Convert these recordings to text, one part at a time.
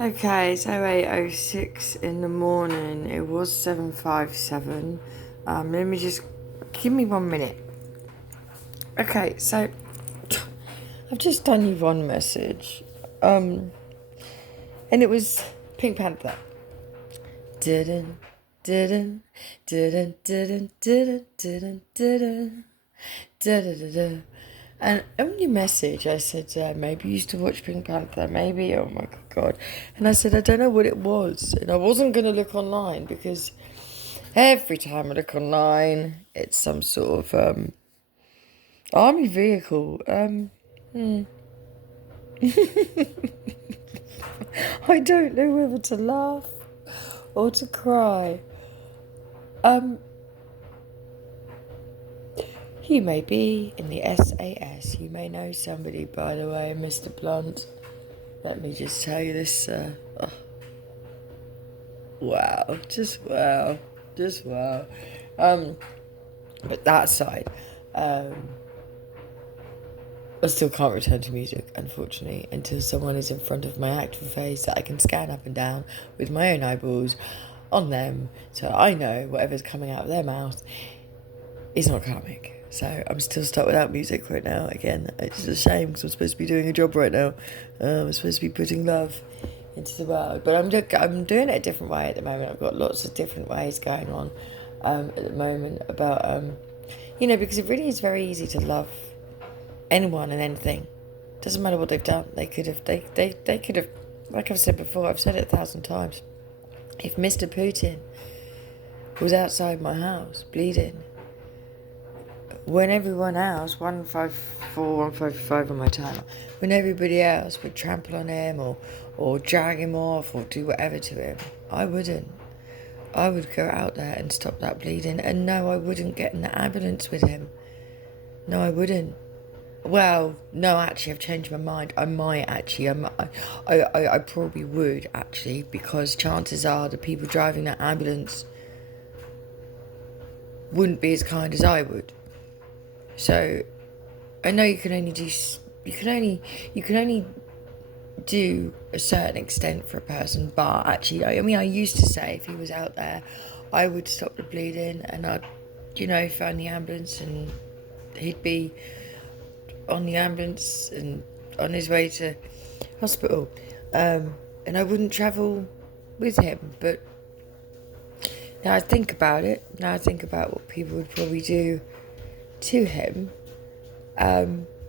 Okay, it's 08:06 in the morning. It was 7:57. Let me just give me 1 minute. Okay, so I've just done you one message. And it was Pink Panther. Didn't, didn't, didn't, didn't, didn't, didn't, didn't, da da da da. And on your message, I said, maybe you used to watch Pink Panther, maybe, oh my God. And I said, I don't know what it was. And I wasn't going to look online because every time I look online, it's some sort of army vehicle. I don't know whether to laugh or to cry. You may be in the SAS. You may know somebody, by the way, Mr. Blunt. Let me just tell you this. Wow, just wow, just wow. But that side, I still can't return to music, unfortunately, until someone is in front of my active face that I can scan up and down with my own eyeballs on them, so I know whatever's coming out of their mouth is not karmic. So I'm still stuck without music right now. Again, it's a shame because I'm supposed to be doing a job right now. I'm supposed to be putting love into the world, but I'm doing it a different way at the moment. I've got lots of different ways going on at the moment about because it really is very easy to love anyone and anything. Doesn't matter what they've done. They could have like I've said before. I've said it 1,000 times. If Mr. Putin was outside my house bleeding, when everyone else, 154, 155 on my timer, when everybody else would trample on him or drag him off or do whatever to him, I wouldn't. I would go out there and stop that bleeding. And no, I wouldn't get in the ambulance with him. No, I wouldn't. Well, no, actually, I've changed my mind. I might actually. I probably would actually, because chances are the people driving that ambulance wouldn't be as kind as I would. So, I know you can only do a certain extent for a person, but actually, I used to say if he was out there, I would stop the bleeding and I'd, phone the ambulance and he'd be on the ambulance and on his way to hospital, and I wouldn't travel with him. But now I think about it, now I think about what people would probably do to him, I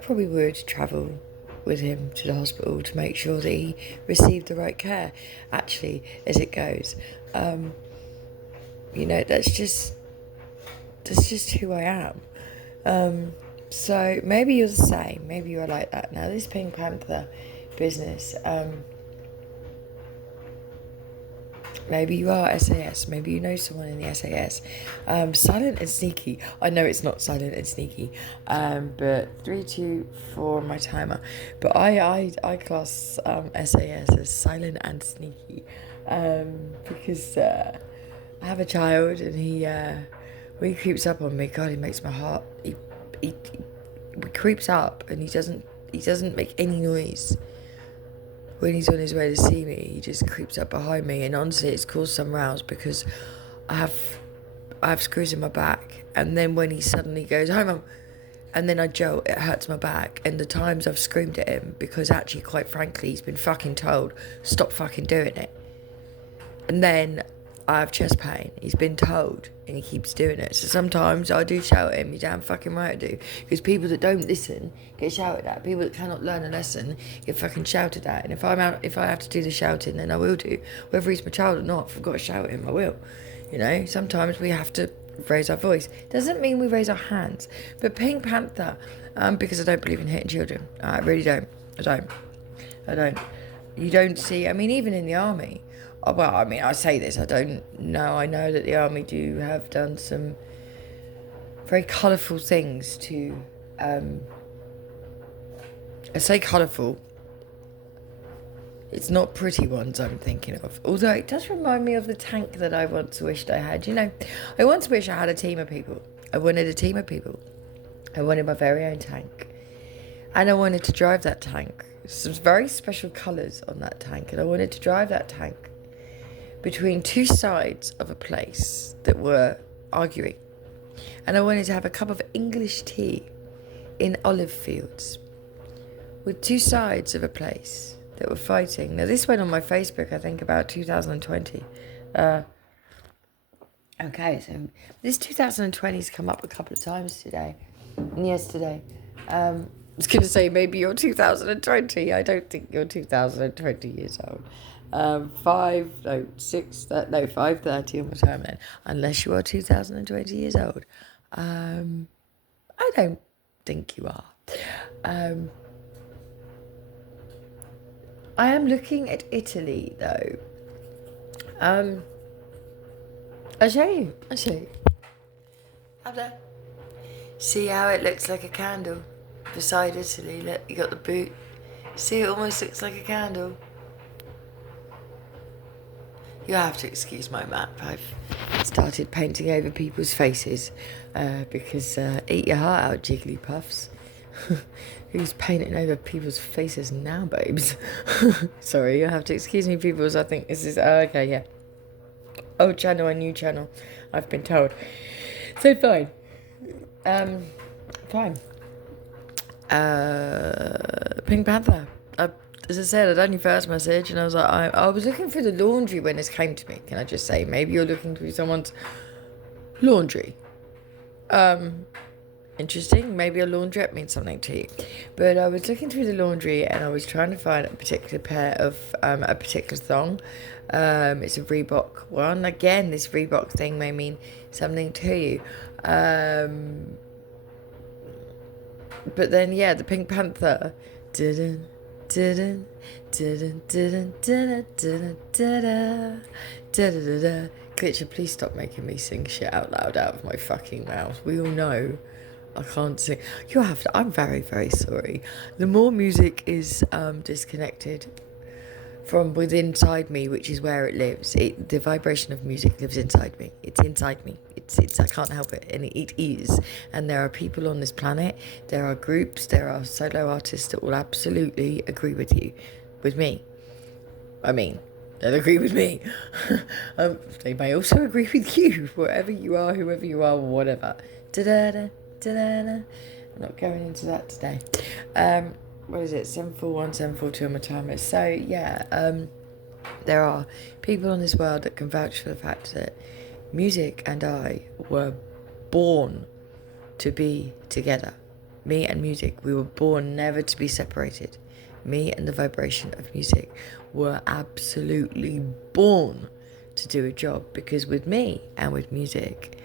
probably would travel with him to the hospital to make sure that he received the right care, actually, as it goes. That's just who I am. So maybe you're the same, maybe you're like that. Now this Pink Panther business, maybe you are SAS. Maybe you know someone in the SAS. Silent and sneaky. I know it's not silent and sneaky. But 3, 2, 4 on my timer. But I class SAS as silent and sneaky. Because I have a child and he when he creeps up on me, God, he makes my heart. He creeps up and he doesn't make any noise. When he's on his way to see me, he just creeps up behind me, and honestly, it's caused some rows because I have screws in my back, and then when he suddenly goes, "Hi, Mum," and then I jolt, it hurts my back. And the times I've screamed at him because actually, quite frankly, he's been fucking told, stop fucking doing it. And then I have chest pain. He's been told, and he keeps doing it. So sometimes I do shout at him. You're damn fucking right I do. Because people that don't listen get shouted at. People that cannot learn a lesson get fucking shouted at. And if I have to do the shouting, then I will do. Whether he's my child or not, if I've got to shout at him, I will. Sometimes we have to raise our voice. Doesn't mean we raise our hands. But Pink Panther, because I don't believe in hitting children. I really don't. I don't. You don't see, even in the army. Well, I say this, I don't know. I know that the army do have done some very colourful things to, I say colourful, it's not pretty ones I'm thinking of. Although it does remind me of the tank that I once wished I had. I once wished I had a team of people. I wanted a team of people. I wanted my very own tank. And I wanted to drive that tank some very special colours on that tank, and I wanted to drive that tank between two sides of a place that were arguing. And I wanted to have a cup of English tea in olive fields with two sides of a place that were fighting. Now, this went on my Facebook, I think, about 2020. Okay, so this 2020's come up a couple of times today and yesterday. I was going to say maybe you're 2020. I don't think you're 2020 years old. 5:30 on my time then. Unless you are 2020 years old. I don't think you are. I am looking at Italy though. I'll show you. Up there. See how it looks like a candle beside Italy. Look, you got the boot. See, it almost looks like a candle. You have to excuse my map. I've started painting over people's faces because eat your heart out, Jigglypuffs. Who's painting over people's faces now, babes? Sorry, you have to excuse me, people, I think this is... Oh, okay, yeah. Old channel, a new channel, I've been told. So, fine. Fine. Pink Panther. As I said, I'd done your first message, and I was like, I was looking through the laundry when this came to me. Can I just say, maybe you're looking through someone's laundry. Interesting. Maybe a laundrette means something to you. But I was looking through the laundry, and I was trying to find a particular pair of a particular thong. It's a Reebok one. Again, this Reebok thing may mean something to you. But then, yeah, the Pink Panther. Glitcher, please stop making me sing shit out loud out of my fucking mouth. We all know I can't sing. You have to. I'm very, very sorry. The more music is disconnected from within inside me, which is where it lives. The vibration of music lives inside me. It's inside me. It's I can't help it, and it is. And there are people on this planet, there are groups, there are solo artists that will absolutely agree with me. I mean, they'll agree with me. They may also agree with you, wherever you are, whoever you are, whatever. Da-da-da, da-da-da. I'm not going into that today. What is it? 741, 742 on my timer. So, yeah, there are people in this world that can vouch for the fact that music and I were born to be together. Me and music, we were born never to be separated. Me and the vibration of music were absolutely born to do a job, because with me and with music,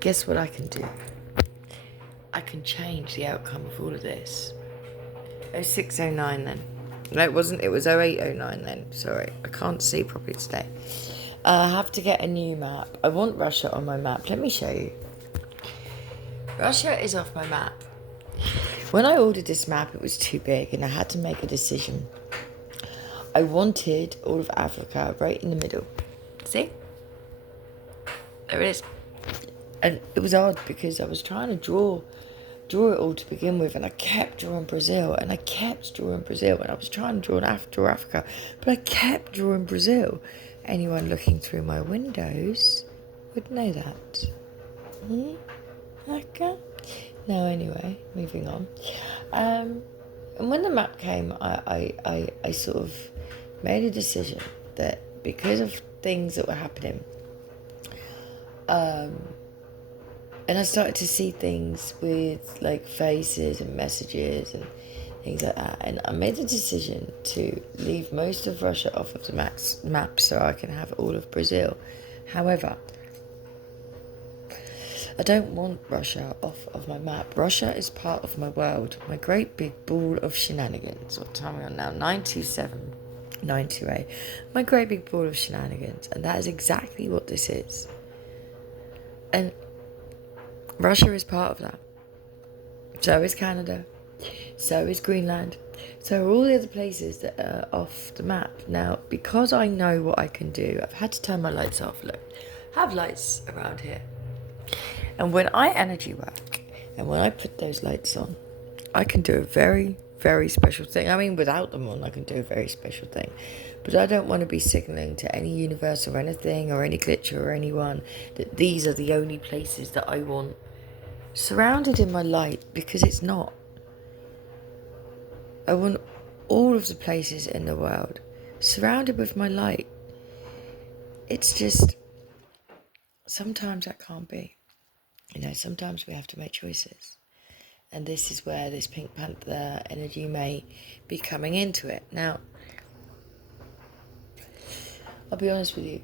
guess what I can do? I can change the outcome of all of this. 0609 then. No, it wasn't. It was 0809 then. Sorry, I can't see properly today. I have to get a new map. I want Russia on my map. Let me show you. Russia is off my map. When I ordered this map, it was too big, and I had to make a decision. I wanted all of Africa right in the middle. See? There it is. And it was odd because I was trying to draw it all to begin with, and I kept drawing Brazil, and I kept drawing Brazil, and I was trying to draw Africa, but I kept drawing Brazil. Anyone looking through my windows would know that. Okay. No, anyway, moving on. And when the map came, I sort of made a decision that because of things that were happening, and I started to see things with like faces and messages and things like that. And I made the decision to leave most of Russia off of the map so I can have all of Brazil. However, I don't want Russia off of my map. Russia is part of my world, my great big ball of shenanigans. What time are we on now? 927, 928. My great big ball of shenanigans. And that is exactly what this is. And Russia is part of that. So is Canada. So is Greenland. So are all the other places that are off the map. Now, because I know what I can do, I've had to turn my lights off. Look, I have lights around here. And when I energy work, and when I put those lights on, I can do a very, very special thing. I mean, without them on, I can do a very special thing. But I don't want to be signalling to any universe or anything or any glitcher or anyone that these are the only places that I want surrounded in my light, because it's not. I want all of the places in the world surrounded with my light. It's just, sometimes that can't be. Sometimes we have to make choices. And this is where this Pink Panther energy may be coming into it. Now, I'll be honest with you.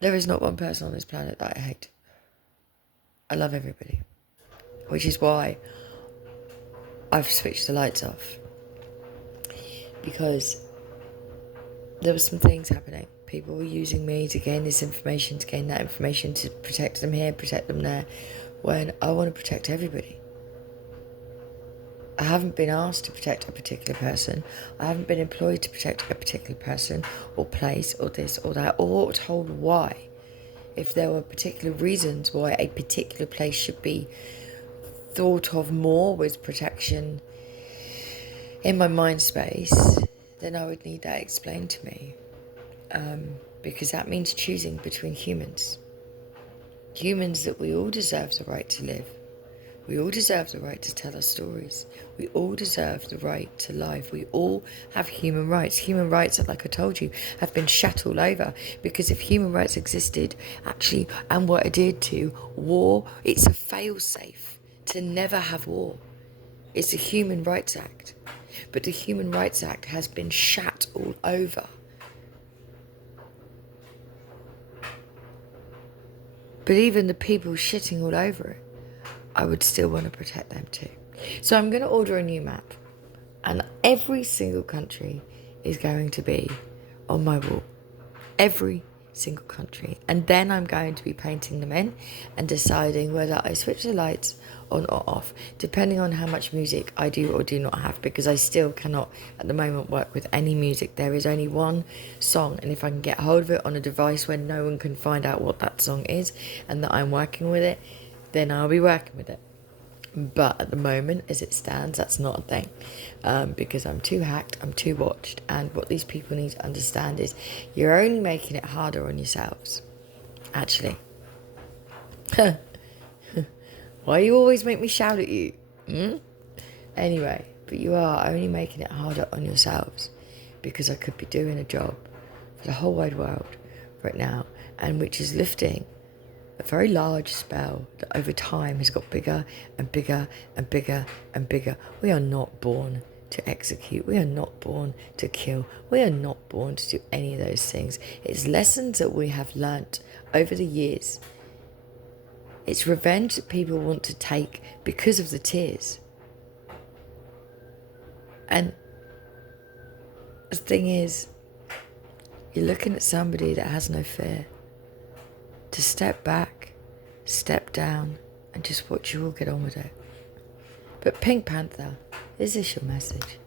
There is not one person on this planet that I hate. I love everybody. Which is why I've switched the lights off. Because there were some things happening. People were using me to gain this information, to gain that information, to protect them here, protect them there, when I want to protect everybody. I haven't been asked to protect a particular person. I haven't been employed to protect a particular person or place or this or that, or told why. If there were particular reasons why a particular place should be thought of more with protection in my mind space, then I would need that explained to me. Because that means choosing between humans. Humans that we all deserve the right to live. We all deserve the right to tell our stories. We all deserve the right to life. We all have human rights. Human rights, like I told you, have been shat all over. Because if human rights existed, actually, and were adhered to, war, it's a fail-safe to never have war. It's a Human Rights Act. But the Human Rights Act has been shat all over. But even the people shitting all over it, I would still want to protect them too. So I'm going to order a new map. And every single country is going to be on my wall. Every single country. And then I'm going to be painting them in and deciding whether I switch the lights on or off, depending on how much music I do or do not have, because I still cannot at the moment work with any music. There is only one song, and if I can get hold of it on a device where no one can find out what that song is and that I'm working with it, then I'll be working with it. But at the moment, as it stands, that's not a thing, because I'm too hacked, I'm too watched, and what these people need to understand is you're only making it harder on yourselves, actually. Why you always make me shout at you? Anyway, but you are only making it harder on yourselves, because I could be doing a job for the whole wide world right now, and which is lifting a very large spell that over time has got bigger and bigger and bigger and bigger. We are not born to execute. We are not born to kill. We are not born to do any of those things. It's lessons that we have learnt over the years. It's revenge that people want to take because of the tears. And the thing is, you're looking at somebody that has no fear. To step back, step down, and just watch you all get on with it. But Pink Panther, is this your message?